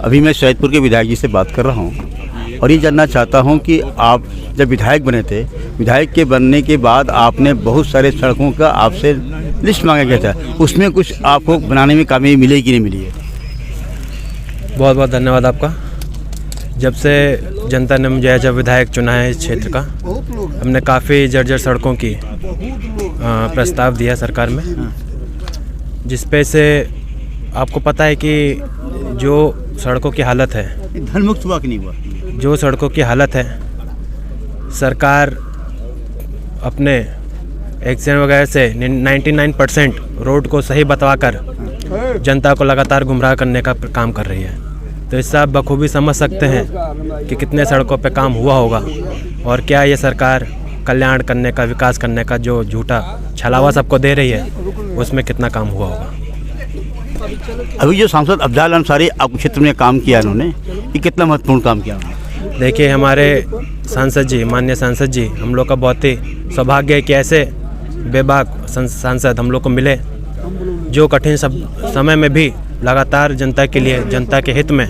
अभी मैं सैदपुर के विधायक जी से बात कर रहा हूँ और ये जानना चाहता हूँ कि आप जब विधायक बने थे, विधायक के बनने के बाद आपने बहुत सारे सड़कों का आपसे लिस्ट मांगा गया था, उसमें कुछ आपको बनाने में कामयाबी मिली कि नहीं मिली है? बहुत बहुत धन्यवाद आपका। जब से जनता ने मुझे एज विधायक चुना है इस क्षेत्र का, हमने काफ़ी जर्जर सड़कों की प्रस्ताव दिया सरकार में, जिस पे से आपको पता है कि जो सड़कों की हालत है, धनमुक्त हुआ कि नहीं हुआ? जो सड़कों की हालत है, सरकार अपने एक्सीडेंट वगैरह से 99% रोड को सही बतवाकर जनता को लगातार गुमराह करने का काम कर रही है। तो इससे आप बखूबी समझ सकते हैं कि कितने सड़कों पे काम हुआ होगा और क्या ये सरकार कल्याण करने का, विकास करने का जो झूठा छलावा सबको दे रही है, उसमें कितना काम हुआ होगा। अभी जो सांसद अफजाल अंसारी आपके क्षेत्र में काम किया उन्होंने, ये कितना महत्वपूर्ण काम किया उन्होंने? देखिए, हमारे सांसद जी, माननीय सांसद जी, हम लोग का बहुत ही सौभाग्य है कि ऐसे बेबाक सांसद हम लोग को मिले, जो कठिन समय में भी लगातार जनता के लिए, जनता के हित में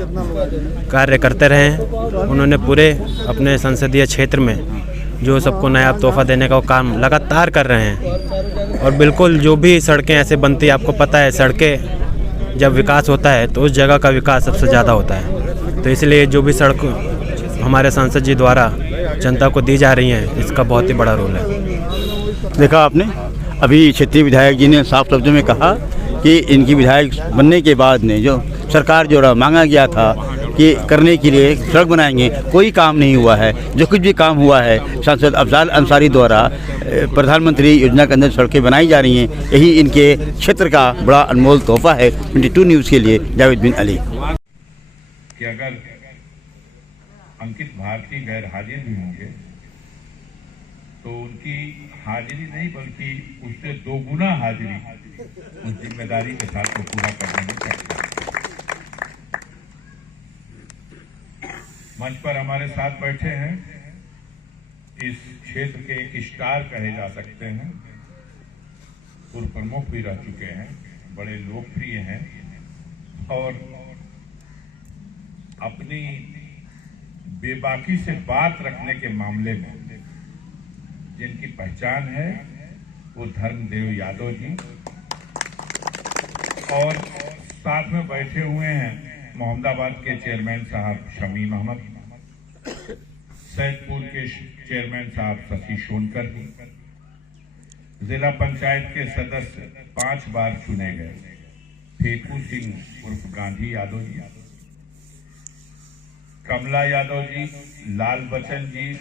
कार्य करते रहे हैं। उन्होंने पूरे अपने संसदीय क्षेत्र में जो सबको नया तोहफा देने का काम लगातार कर रहे हैं। और बिल्कुल जो भी सड़कें ऐसे बनती है, आपको पता है सड़कें जब विकास होता है तो उस जगह का विकास सबसे ज़्यादा होता है। तो इसलिए जो भी सड़क हमारे सांसद जी द्वारा जनता को दी जा रही हैं, इसका बहुत ही बड़ा रोल है। देखा आपने, अभी क्षेत्रीय विधायक जी ने साफ शब्दों में कहा कि इनकी विधायक बनने के बाद ने जो सरकार जो मांगा गया था कि करने के लिए सड़क बनाएंगे, कोई काम नहीं हुआ है। जो कुछ भी काम हुआ है सांसद अफजाल अंसारी द्वारा प्रधानमंत्री योजना के अंदर सड़कें बनाई जा रही हैं। यही इनके क्षेत्र का बड़ा अनमोल तोहफा है। 22 न्यूज़ के लिए जावेद बिन अली। कि अगर अंकित भारती गैर हाजिर भी होंगे तो उनकी हाजिरी नहीं बल्कि उससे दोगुना हाजिरी उस जिम्मेदारी के साथ को पूरा करने में चाहिए। मंच पर हमारे साथ बैठे हैं इस क्षेत्र के एक स्टार कहे जा सकते हैं, पूर्व प्रमुख भी रह चुके हैं, बड़े लोकप्रिय हैं और अपनी बेबाकी से बात रखने के मामले में जिनकी पहचान है वो धर्मदेव यादव जी, और साथ में बैठे हुए हैं मोहम्मदाबाद के चेयरमैन साहब शमीम अहमद, सैदपुर के चेयरमैन साहब शशि सोनकर जी, जिला पंचायत के सदस्य 5 बार चुने गए फेकू सिंह उर्फ गांधी यादव जी, कमला यादव जी, लाल बच्चन जी,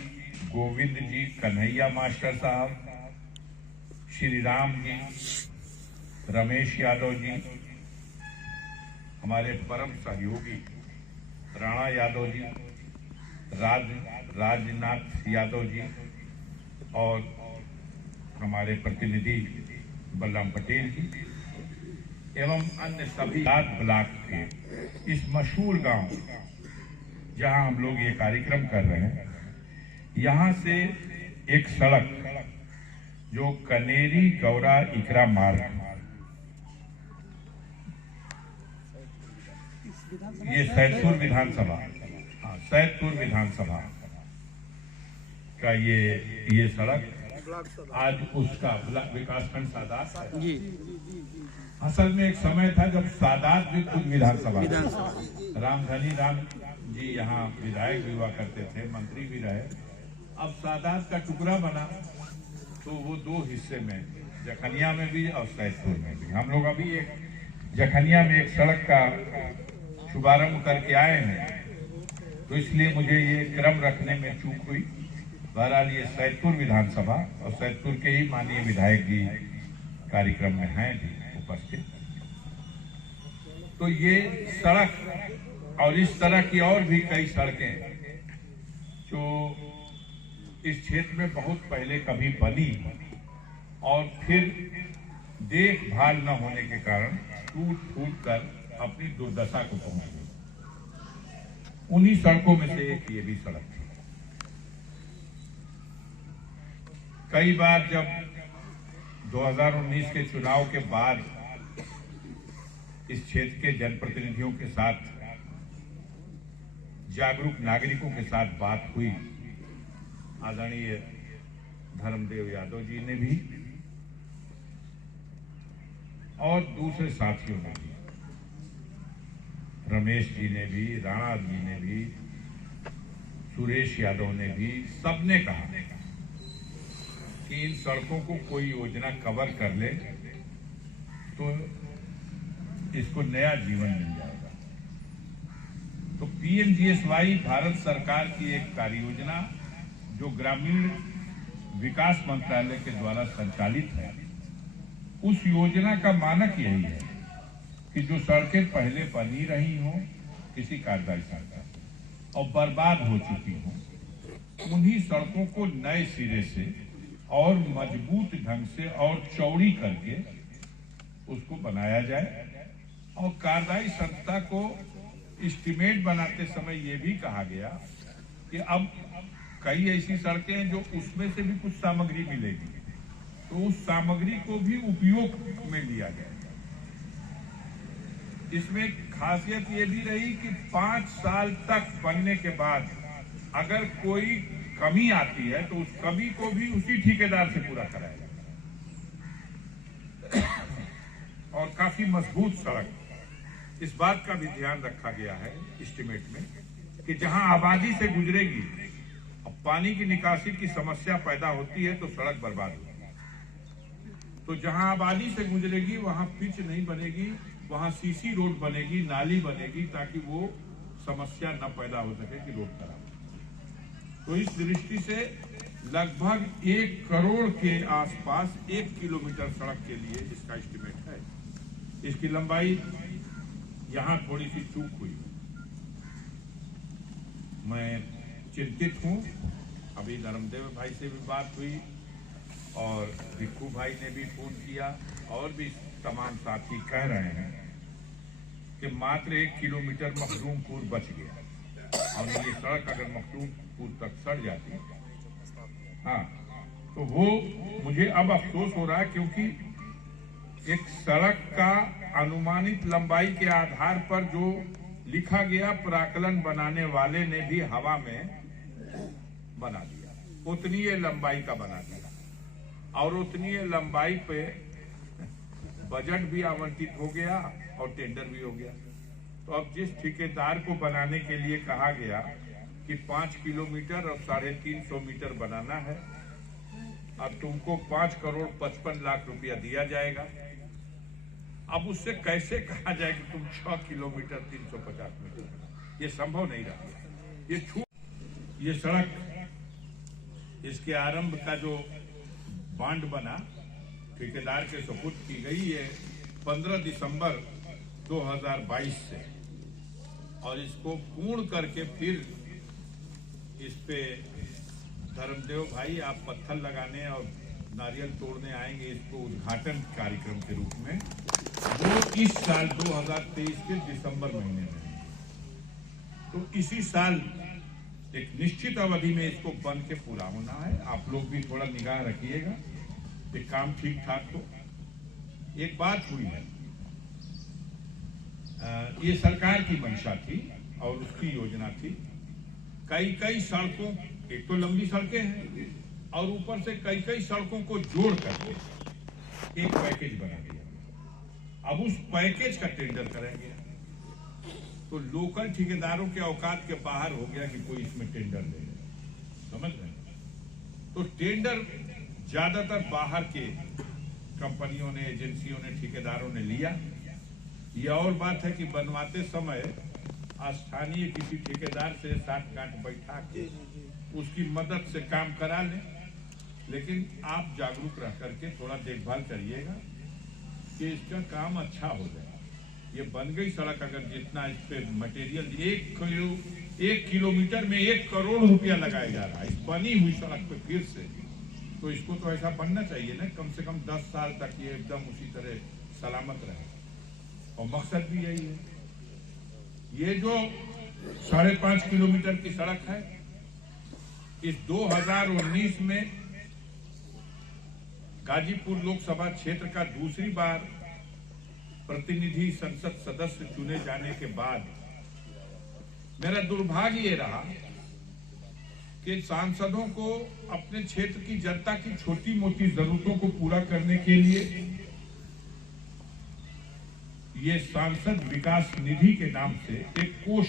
गोविंद जी, कन्हैया मास्टर साहब, श्री राम जी, रमेश यादव जी, हमारे परम सहयोगी राणा यादव जी, राजनाथ यादव जी और हमारे प्रतिनिधि बलराम पटेल जी एवं अन्य सभी ब्लॉक के इस मशहूर गांव जहां हम लोग ये कार्यक्रम कर रहे हैं, यहां से एक सड़क जो कनेरी गौरा इकरा मार्ग, ये सैदपुर विधानसभा, सैदपुर विधानसभा का ये सड़क आज उसका विकासखंड सादात है। असल में एक समय था जब सादात भी खुद विधानसभा, रामधनी राम जी यहाँ विधायक भी हुआ करते थे, मंत्री भी रहे। अब सादात का टुकड़ा बना तो वो 2 हिस्से में, जखनिया में भी और सैदपुर में भी। हम लोग अभी एक जखनिया में एक सड़क का शुभारंभ करके आए हैं, तो इसलिए मुझे ये क्रम रखने में चूक हुई। बहरहाल ये सैदपुर विधानसभा और सैदपुर के ही माननीय विधायक जी कार्यक्रम में हैं भी उपस्थित। तो ये सड़क और इस तरह की और भी कई सड़कें जो इस क्षेत्र में बहुत पहले कभी बनी और फिर देखभाल न होने के कारण टूट फूट कर अपनी दुर्दशा को पहुंच गई। उन्हीं सड़कों में से एक ये भी सड़क थी। कई बार जब 2019 के चुनाव के बाद इस क्षेत्र के जनप्रतिनिधियों के साथ जागरूक नागरिकों के साथ बात हुई, आदरणीय धर्मदेव यादव जी ने भी और दूसरे साथियों ने भी, रमेश जी ने भी, राणा जी ने भी, सुरेश यादव ने भी, सबने कहा कि इन सड़कों को कोई योजना कवर कर ले तो इसको नया जीवन मिल जाएगा। तो पीएमजीएसवाई भारत सरकार की एक कार्य योजना जो ग्रामीण विकास मंत्रालय के द्वारा संचालित है, उस योजना का मानक यही है कि जो सड़कें पहले बनी रही हों किसी कार्यदायी सरकार और बर्बाद हो चुकी हों, उन्हीं सड़कों को नए सिरे से और मजबूत ढंग से और चौड़ी करके उसको बनाया जाए। और कार्यदायी संस्था को एस्टीमेट बनाते समय ये भी कहा गया कि अब कई ऐसी सड़कें हैं जो उसमें से भी कुछ सामग्री मिलेगी, तो उस सामग्री को भी उपयोग में लिया जाए। इसमें खासियत ये भी रही कि 5 साल तक बनने के बाद अगर कोई कमी आती है तो उस कमी को भी उसी ठेकेदार से पूरा कराया जाए। और काफी मजबूत सड़क, इस बात का भी ध्यान रखा गया है एस्टीमेट में कि जहां आबादी से गुजरेगी, अब पानी की निकासी की समस्या पैदा होती है तो सड़क बर्बाद होगी। तो जहां आबादी से गुजरेगी वहां पिच नहीं बनेगी, वहां सीसी रोड बनेगी, नाली बनेगी, ताकि वो समस्या न पैदा हो सके कि रोड खराब। तो इस दृष्टि से लगभग 1 करोड़ के आसपास 1 किलोमीटर सड़क के लिए इसका एस्टीमेट है। इसकी लंबाई यहां थोड़ी सी चूक हुई, मैं चिंतित हूं। अभी धर्मदेव भाई से भी बात हुई और भिक्खू भाई ने भी फोन किया और भी तमाम साथी कह रहे हैं कि मात्र 1 किलोमीटर मखदूमपुर बच गया और ये सड़क अगर मखदूमपुर तक सड़ जाती, हाँ, तो वो मुझे अब अफसोस हो रहा है, क्योंकि एक सड़क का अनुमानित लंबाई के आधार पर जो लिखा गया प्राकलन बनाने वाले ने भी हवा में बना दिया, उतनी ये लंबाई का बना दिया और उतनी ये लंबाई पे बजट भी आवंटित हो गया और टेंडर भी हो गया। तो अब जिस ठेकेदार को बनाने के लिए कहा गया कि 5 किलोमीटर और 350 मीटर बनाना है, अब तुमको 5 करोड़ 55 लाख रुपया दिया जाएगा। अब उससे कैसे कहा जाए कि तुम 6 किलोमीटर 350 मीटर, ये संभव नहीं रहा। ये सड़क, इसके आरंभ का जो बांड बना ठेकेदार के सपुर्द की गई है 15 दिसंबर 2022 से, और इसको पूर्ण करके फिर इस पे धर्मदेव भाई आप पत्थर लगाने और नारियल तोड़ने आएंगे इसको उद्घाटन कार्यक्रम के रूप में, वो इस साल 2023 के दिसंबर महीने में। तो इसी साल एक निश्चित अवधि में इसको बन के पूरा होना है। आप लोग भी थोड़ा निगाह रखिएगा कि काम ठीक ठाक हो। एक बात हुई है, ये सरकार की मंशा थी और उसकी योजना थी। कई सड़कों, एक तो लंबी सड़कें हैं और ऊपर से कई सड़कों को जोड़ करके एक पैकेज बना दिया। अब उस पैकेज का टेंडर करेंगे तो लोकल ठेकेदारों के औकात के बाहर हो गया कि कोई इसमें टेंडर ले ले, समझ रहे हैं। तो टेंडर ज्यादातर बाहर के कंपनियों ने, एजेंसियों ने, ठेकेदारों ने लिया। यह और बात है कि बनवाते समय स्थानीय किसी ठेकेदार से साथ गांठ बैठा के उसकी मदद से काम करा लें, लेकिन आप जागरूक रह करके थोड़ा देखभाल करिएगा कि इसका काम अच्छा हो जाए। ये बन गई सड़क, अगर जितना इस पे मटेरियल 1 किलोमीटर में 1 करोड़ रुपया लगाया जा रहा है इस बनी हुई सड़क पे फिर से, तो इसको तो ऐसा बनना चाहिए ना, कम से कम 10 साल तक ये एकदम उसी तरह सलामत रहे। और मकसद भी यही है। ये जो 5.5 किलोमीटर की सड़क है, इस 2019 में गाजीपुर लोकसभा क्षेत्र का दूसरी बार प्रतिनिधि संसद सदस्य चुने जाने के बाद मेरा दुर्भाग्य ये रहा कि सांसदों को अपने क्षेत्र की जनता की छोटी मोटी जरूरतों को पूरा करने के लिए ये सांसद विकास निधि के नाम से एक कोष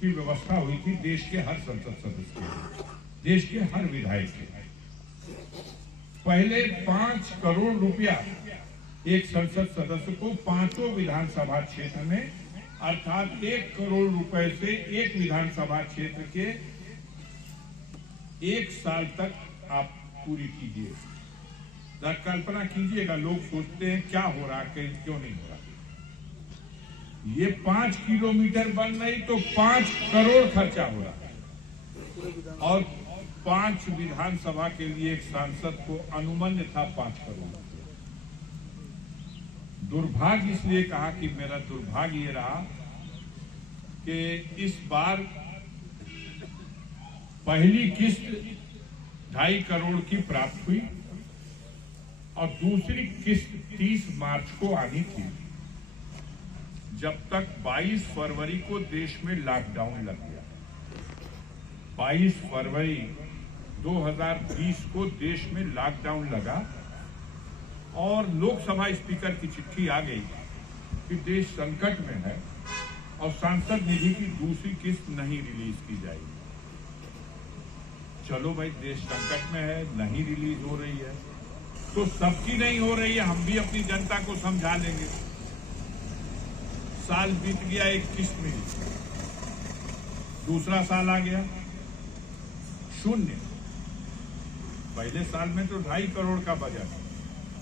की व्यवस्था हुई थी देश के हर संसद सदस्य के, देश के हर विधायक के। पहले 5 करोड़ रुपया एक संसद सदस्य को 5 विधानसभा क्षेत्र में, अर्थात 1 करोड़ रुपए से एक विधानसभा क्षेत्र के 1 साल तक आप पूरी कीजिए। कल्पना कीजिएगा, लोग सोचते हैं क्या हो रहा है, क्यों नहीं हो रहा। ये 5 किलोमीटर बन रही तो 5 करोड़ खर्चा हो रहा है, और 5 विधानसभा के लिए एक सांसद को अनुमन्य था 5 करोड़। दुर्भाग्य इसलिए कहा कि मेरा दुर्भाग्य ये रहा कि इस बार पहली किस्त 2.5 करोड़ की प्राप्त हुई और दूसरी किस्त 30 मार्च को आनी थी, जब तक 22 फरवरी को देश में लॉकडाउन लग गया। 22 फरवरी 2020 को देश में लॉकडाउन लगा और लोकसभा स्पीकर की चिट्ठी आ गई कि देश संकट में है और सांसद निधि की दूसरी किस्त नहीं रिलीज की जाएगी। चलो भाई, देश संकट में है, नहीं रिलीज हो रही है तो सबकी नहीं हो रही है, हम भी अपनी जनता को समझा लेंगे। साल बीत गया, एक किस्त मिली, दूसरा साल आ गया 0। पहले साल में तो 2.5 करोड़ का बजट,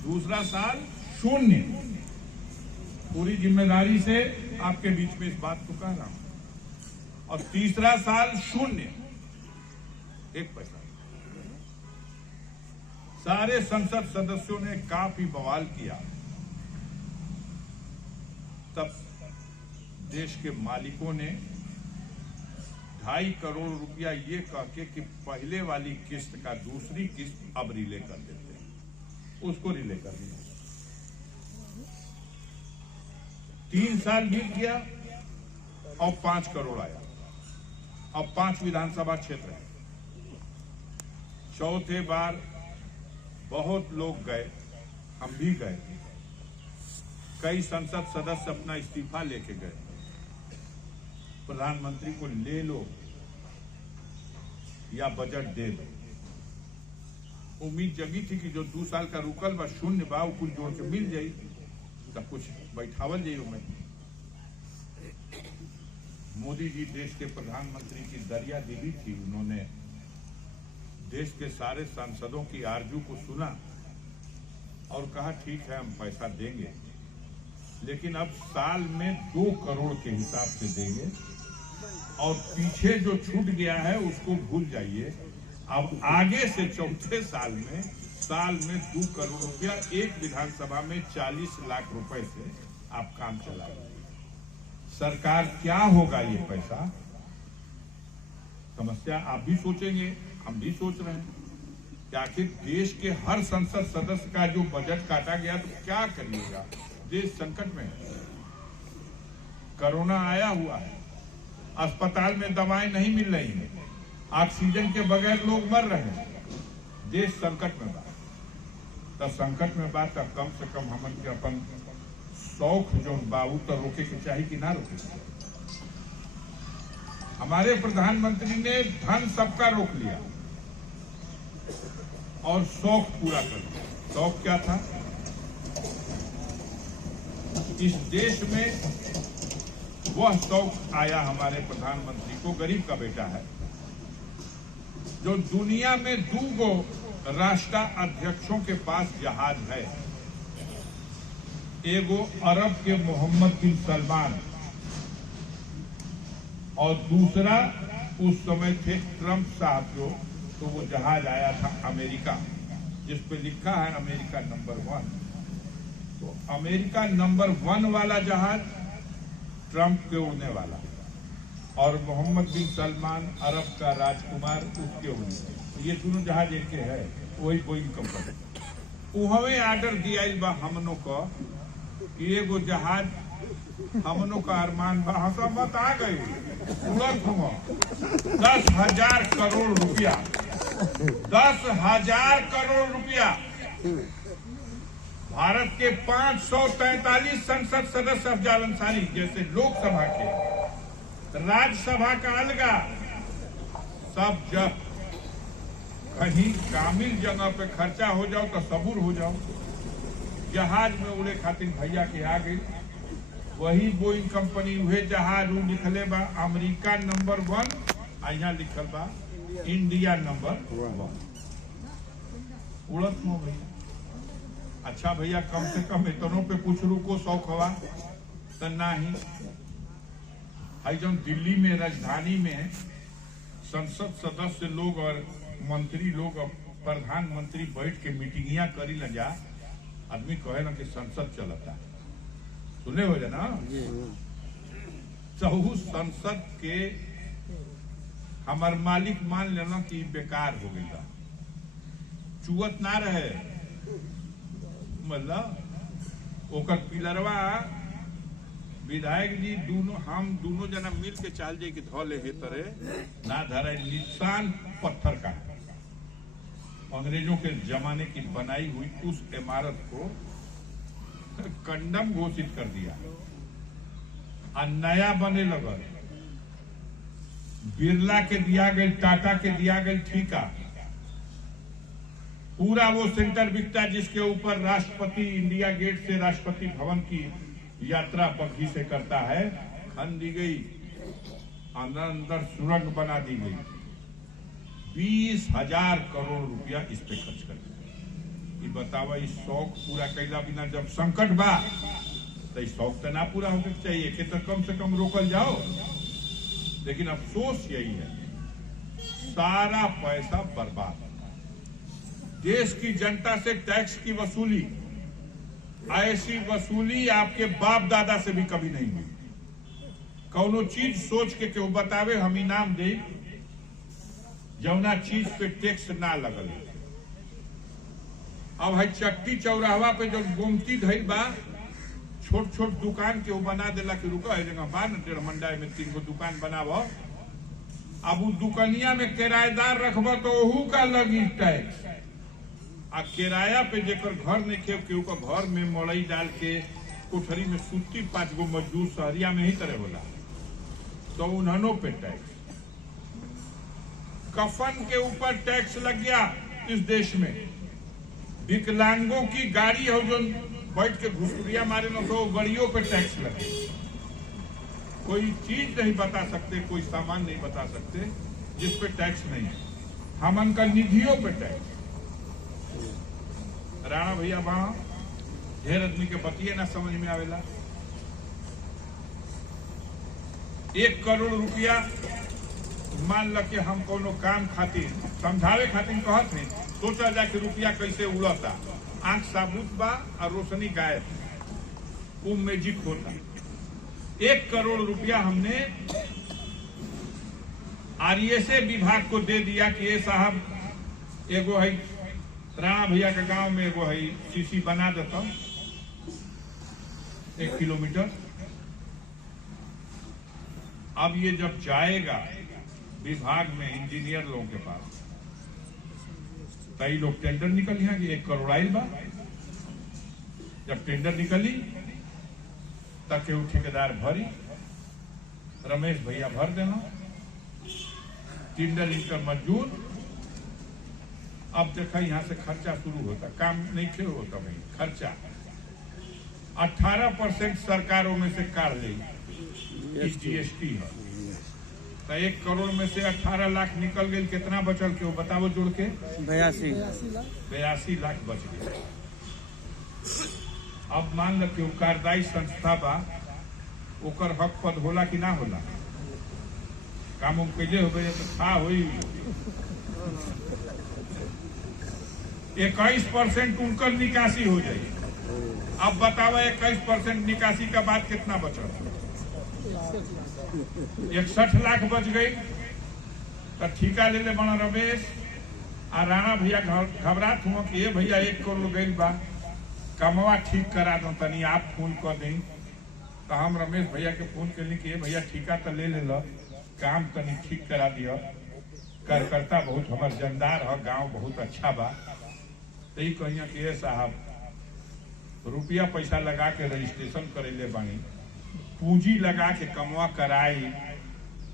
दूसरा साल 0। पूरी जिम्मेदारी से आपके बीच में इस बात को कह रहा हूं। और तीसरा साल 0, 1 पैसा। सारे संसद सदस्यों ने काफी बवाल किया। तब देश के मालिकों ने 2.5 करोड़ रुपया ये कह के कि पहले वाली किस्त का दूसरी किस्त अब रिले कर देते हैं, उसको रिले कर दिया। 3 साल बीत गया और 5 करोड़ आया। अब 5 विधानसभा क्षेत्र है। चौथे बार बहुत लोग गए, हम भी गए, कई संसद सदस्य अपना इस्तीफा लेके गए। प्रधानमंत्री को ले लो या बजट दे दो। उम्मीद जगी थी कि जो 2 साल का रुकल बा 0 बा कुछ जोड़ के मिल जाई, तब कुछ बैठावल जाई। में मोदी जी देश के प्रधानमंत्री की दरिया दिली थी। उन्होंने देश के सारे सांसदों की आरजू को सुना और कहा ठीक है, हम पैसा देंगे, लेकिन अब साल में 2 करोड़ के हिसाब से देंगे और पीछे जो छूट गया है उसको भूल जाइए। अब आगे से चौथे साल में 2 करोड़ रुपया एक विधानसभा में 40 लाख रुपए से आप काम चलाइए। सरकार क्या होगा ये पैसा? समस्या आप भी सोचेंगे, हम भी सोच रहे हैं कि आखिर देश के हर संसद सदस्य का जो बजट काटा गया तो क्या करिएगा? देश संकट में है, कोरोना आया हुआ है, अस्पताल में दवाएं नहीं मिल रही हैं, ऑक्सीजन के बगैर लोग मर रहे हैं, देश संकट में बात। तब संकट में बात तब कम से कम हमन के अपन शौक जो बाबू तो रोके के चाहिए कि ना रोके। हमारे प्रधानमंत्री ने धन सबका रोक लिया और शौक पूरा कर दिया। शौक क्या था? इस देश में वह शौक आया हमारे प्रधानमंत्री को, गरीब का बेटा है, जो दुनिया में 2 राष्ट्राध्यक्षों के पास जहाज है। एगो अरब के मोहम्मद बिन सलमान और दूसरा उस समय थे ट्रंप साहब, जो तो वो जहाज आया था अमेरिका, जिस पे लिखा है अमेरिका नंबर 1। तो अमेरिका नंबर 1 वाला जहाज ट्रंप के उड़ने वाला और मोहम्मद बिन सलमान अरब का राजकुमार उसके उड़ने। ये दोनों जहाज एक के है, वही बोइंग कंपनी। उहवे ऑर्डर दिया बा हमनों को कि एगो जहाज हमनों का अरमान बा, हंसा मत आ गई उड़त हुआ 10,000 करोड़ रुपया, 10,000 करोड़ रुपया। भारत के 543 संसद सदस्य अफजाल अंसारी जैसे लोकसभा के, राज्यसभा का अलगा, सब जब कहीं कामिल जगह पे खर्चा हो जाओ तो सबूर हो जाओ। जहाज में उड़े खातिर भैया के आ गई, वही बोइंग कंपनी उहे जहाज लिखले बा अमेरिका नंबर 1, यहाँ लिखल बा इंडिया नंबर 1। उड़त में भैया, अच्छा भैया कम से कम इतनों पे कुछ रुको, शौक हवा तो नहीं। जो दिल्ली में राजधानी में संसद सदस्य लोग और मंत्री लोग और प्रधानमंत्री बैठ के मीटिंगिया करी न जा, आदमी कहे ना कि संसद चलता, सुने हो जाए ना। चहु संसद के हमार मालिक मान लेना कि बेकार हो गया, चुअत ना रहे, मतलब ओकर पिलरवा विधायक जी हम दोनों जना मिल के चाल जाए कि धो ले तरे ना धरे। निशान पत्थर का अंग्रेजों के जमाने की बनाई हुई उस इमारत को कंडम घोषित कर दिया और नया बने लगल। बिरला के दिया गया, टाटा के दिया गया ठेका, पूरा वो सेंटर बिकता जिसके ऊपर राष्ट्रपति इंडिया गेट से राष्ट्रपति भवन की यात्रा पक्षी से करता है, खन दी गई, अंदर सुरंग बना दी गई। 20,000 करोड़ रुपया इस पे खर्च कर दिया। ये बतावा, इस शौक पूरा कैला बिना जब संकट बा तो इस शौक तो ना पूरा होकर चाहिए कि तो कम से कम रोकल जाओ। लेकिन अफसोस यही है, सारा पैसा बर्बाद। देश की जनता से टैक्स की वसूली, ऐसी वसूली आपके बाप दादा से भी कभी नहीं हुई। कौनो चीज सोच के केहू बतावे हम इनाम दे, जौना चीज पे टैक्स ना लगल। अब है चट्टी चौराहा पे जो गोमती धैल बा, छोट छोट दुकान के बना देला कि रुको है जगह बा न 1.5 मंडा में 3 गो दुकान बनाव। अब उ दुकानिया में किराएदार रखब तो ओहू का लगी टैक्स। आ किराया पे जेकर घर नहीं खे के ऊपर घर में मड़ई डाल के कोठरी में सूती 5 गो मजदूर शहरिया में ही तरह होला तो उन्होंने पे टैक्स। कफन के ऊपर टैक्स लग गया इस देश में। विकलांगों की गाड़ी हो जो बैठ के घुसुरिया मारे न तो गाड़ियों पे टैक्स लगे। कोई चीज नहीं बता सकते, कोई सामान नहीं बता सकते जिस पे टैक्स नहीं है। हमन का निधियों पे टैक्स। राणा भैया वहां ढेर आदमी के बतिये ना समझ में आवेला। 1 करोड़ रुपया मान ल के हम कोनो काम खातिर समझावे खातिर कहत नहीं, सोचा जा कि रुपया कैसे उड़ता। आंख साबुत बा और रोशनी गायब, वो मैजिक होता। 1 करोड़ रुपया हमने आरएसए विभाग को दे दिया कि ये साहब एगो है राणा भैया के गांव में एगो है सीसी बना देता 1 किलोमीटर। अब ये जब जाएगा विभाग में इंजीनियर लोगों के पास, कई लोग टेंडर निकल यहाँ कि 1 करोड़ आयल बा। जब टेंडर निकली तक के ठेकेदार भरी, रमेश भैया भर देना, टेंडर इनका मंजूर। अब देखा यहाँ से खर्चा शुरू होता, काम नहीं खे होता भाई खर्चा। 18% सरकारों में से काट ले, जीएसटी है तो 1 करोड़ में से 18 लाख निकल गई। कितना बचल के बताओ जोड़ के? 82 लाख बच गए। अब मान लो कि कार्यदायी संस्था बा, ओकर हक पद होला कि ना होला? काम कैले हो गए तो था हुई 21% उनकर निकासी हो जाए। अब बताओ 21% निकासी का बाद कितना बचा? 61 लाख बच गई। तो ठिका ले ले बना रमेश आ राणा भैया घबरात हुआ कि ये भैया 1 करोड़ गई बा, कमवा ठीक करा दो तनी आप फोन कर दें। तो हम रमेश भैया के फोन कर कि ये भैया ठिका तो ले लो, काम तनी ठीक करा दिया। कार्यकर्ता बहुत हमार जनदार है, गांव बहुत अच्छा बा। तो ये कहिया कि ये साहब रुपया पैसा लगा के रजिस्ट्रेशन करेले बानी, पूंजी लगा के कमवा कराई,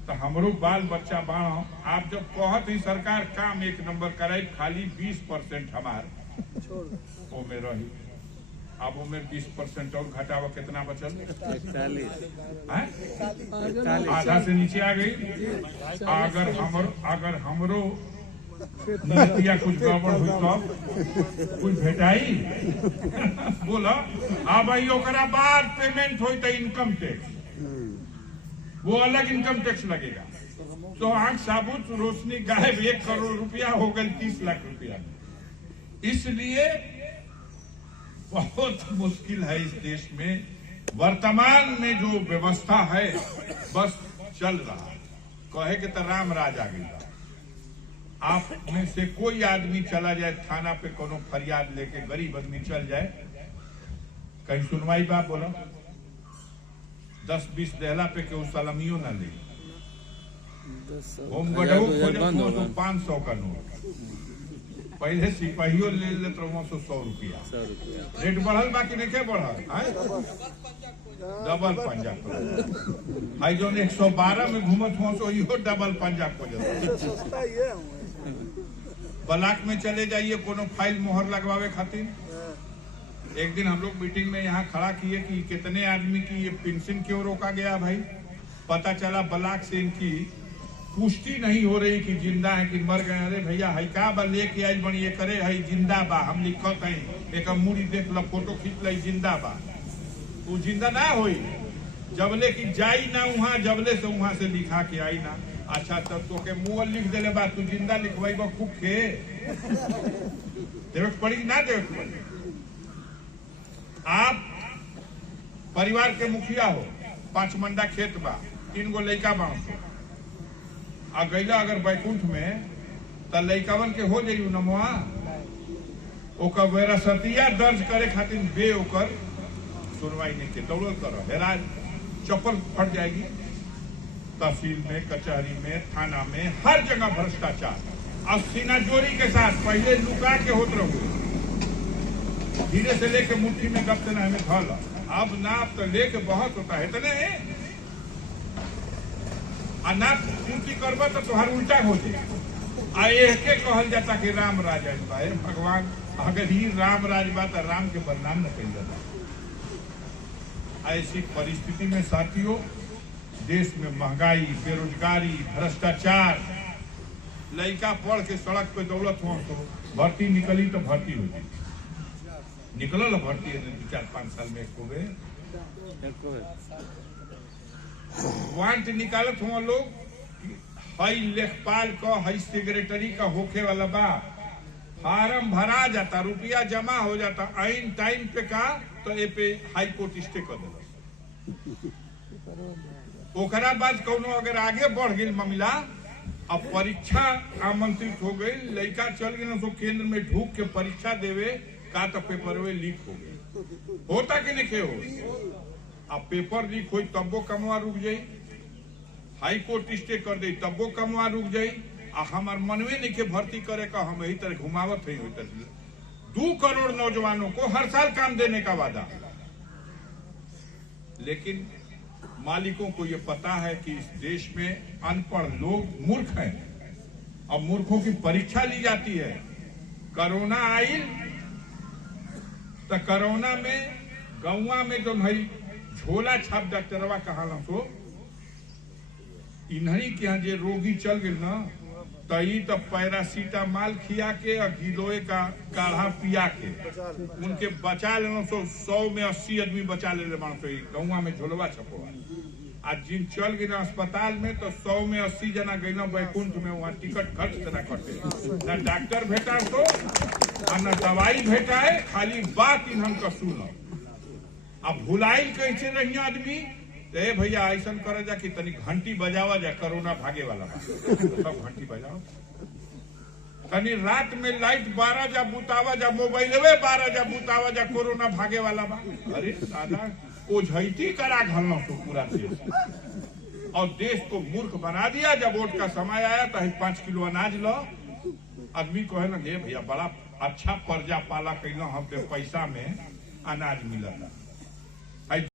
तो हमरो बाल बच्चा बाढ़। आप जब कहत ही सरकार काम एक नंबर कराई, खाली 20% हमार वो में रही। अब वो में 20% और घटावा, कितना बचल? 41। आधा से नीचे आ गई। अगर हमरो नीतिया कुछ गड़बड़ हुई तो कुछ भेटाई बोला। अब भाई ओकरा बाद पेमेंट हुई तो इनकम टैक्स, वो अलग इनकम टैक्स लगेगा। तो आंख साबुत रोशनी गायब, 1 करोड़ रुपया हो गए 30 लाख रुपया। इसलिए बहुत मुश्किल है इस देश में। वर्तमान में जो व्यवस्था है बस चल रहा है। कहे के तो राम राज आ गई। आप में से कोई आदमी चला जाए थाना पे, कोनो फरियाद लेके गरीब आदमी चल जाए, कहीं सुनवाई बाप बोला 10-20 देहला पे के सलामियों ना ले। होम गार्ड खोजे 500 का नोट, पहले सिपाहियों ले लेते 100 रुपया। रेट बढ़ल बाकी नहीं के बढ़ल, डबल पंजाब भाई जो 112 में घूमत हो तो यो डबल पंजाब हो जाता। ब्लॉक में चले जाइए कोनो फाइल मोहर लगवावे खातिर। एक दिन हम लोग मीटिंग में यहाँ खड़ा किए कि कितने आदमी की ये पेंशन क्यों रोका गया भाई। पता चला ब्लॉक से इनकी पुष्टि नहीं हो रही कि जिंदा है कि मर गए। अरे भैया हई का बा लेके आई बनी ये करे हई जिंदा बा, हम लिखत है एक मुड़ी देख लो, फोटो खींच ली, जिंदा बा। वो जिंदा ना होई जबले की जाई ना वहाँ, जबले से वहाँ से लिखा के आई ना। अच्छा तब तो के मुँह लिख देले बा, तू जिंदा लिखवाई बा खूब के देवे पड़ी ना देवे पड़ी। आप परिवार के मुखिया हो, 5 मंडा खेत बा, 3 गो लड़का बांस आ गईला अगर बैकुंठ में तो लड़कावन के हो जाइयो नमवा। ओकर विरासतिया दर्ज करे खातिर बे ओकर सुनवाई नहीं के दौड़ल करो, हेरा चप्पल फट जाएगी। तहसील में, कचहरी में, थाना में, हर जगह भ्रष्टाचार। अब सीना जोरी के साथ पहले लुका के होत रहो, धीरे से लेके मुट्ठी में गप देना हमें धल। अब नाप तो लेके बहुत होता है इतने नाप पूर्ति करबा तो तुहार उल्टा हो जाए। के कहल जाता कि राम राज है। भगवान अगर ही राम राज बा तो राम के बदनाम न कही जाता। ऐसी परिस्थिति में साथियों देश में महंगाई, बेरोजगारी, भ्रष्टाचार, लड़का पढ़ के सड़क पे दौलत हो तो भर्ती निकली तो भर्ती हो गई, निकल भर्ती 4-5 साल में वांट निकालत हुआ लोग। हई लेखपाल का, हई सेक्रेटरी का होखे वाला बा, फार्म भरा जाता, रुपया जमा हो जाता, आइन टाइम पे का तो ए पे हाई कोर्ट स्टे कर दिला। ओकरा बाद कौनो अगर आगे बढ़ गई मामला, अब परीक्षा आमंत्रित हो गई, लड़का चल गए तो केंद्र में ढूक के परीक्षा देवे का तो पेपर वे लीक हो गए। होता कि नहीं हो? अब पेपर लीक हो तब्बो कमवा रुक जाये, हाई कोर्ट स्टे कर दे तब्बो कमवा रुक जाये। हमार मनवे नहीं के भर्ती करे का, हम यही तरह घुमावत है। 2 करोड़ नौजवानों को हर साल काम देने का वादा, लेकिन मालिकों को ये पता है कि इस देश में अनपढ़ लोग मूर्ख हैं। अब मूर्खों की परीक्षा ली जाती है। कोरोना आई तो कोरोना में गौवा में जो भाई झोला छाप डॉक्टरवा कहा तो इन्हीं के यहाँ जो रोगी चल गए ना तो पैरासीटामॉल खिया के और गिलोय का काढ़ा पिया के उनके बचा लेना। 100 में 80 आदमी बचा ले गौवा में झोलवा छपवा। आज जिन चल गए ना अस्पताल में तो 100 में 80 जना गई ना बैकुंठ में, वहाँ टिकट खर्च ना कटे, न डॉक्टर भेटा तो न दवाई भेटा है, खाली बात इन्हन का सुनो। अब भुलाई कैसे रही आदमी ए भैया ऐसा करे जा कि तनी घंटी बजावा जा, कोरोना भागे वाला बा सब घंटी बजाओ। तनी रात में लाइट 12 जा बुतावा जा, मोबाइल 12 जा बुतावा जा, कोरोना भागे वाला बा। अरे दादा ओ झैती करा घलना तो पूरा देश और देश को मूर्ख बना दिया। जब वोट का समय आया तो 5 किलो अनाज लो, आदमी कहे ना भैया बड़ा अच्छा पर्जा पाला कैला, हम पैसा में अनाज मिला था।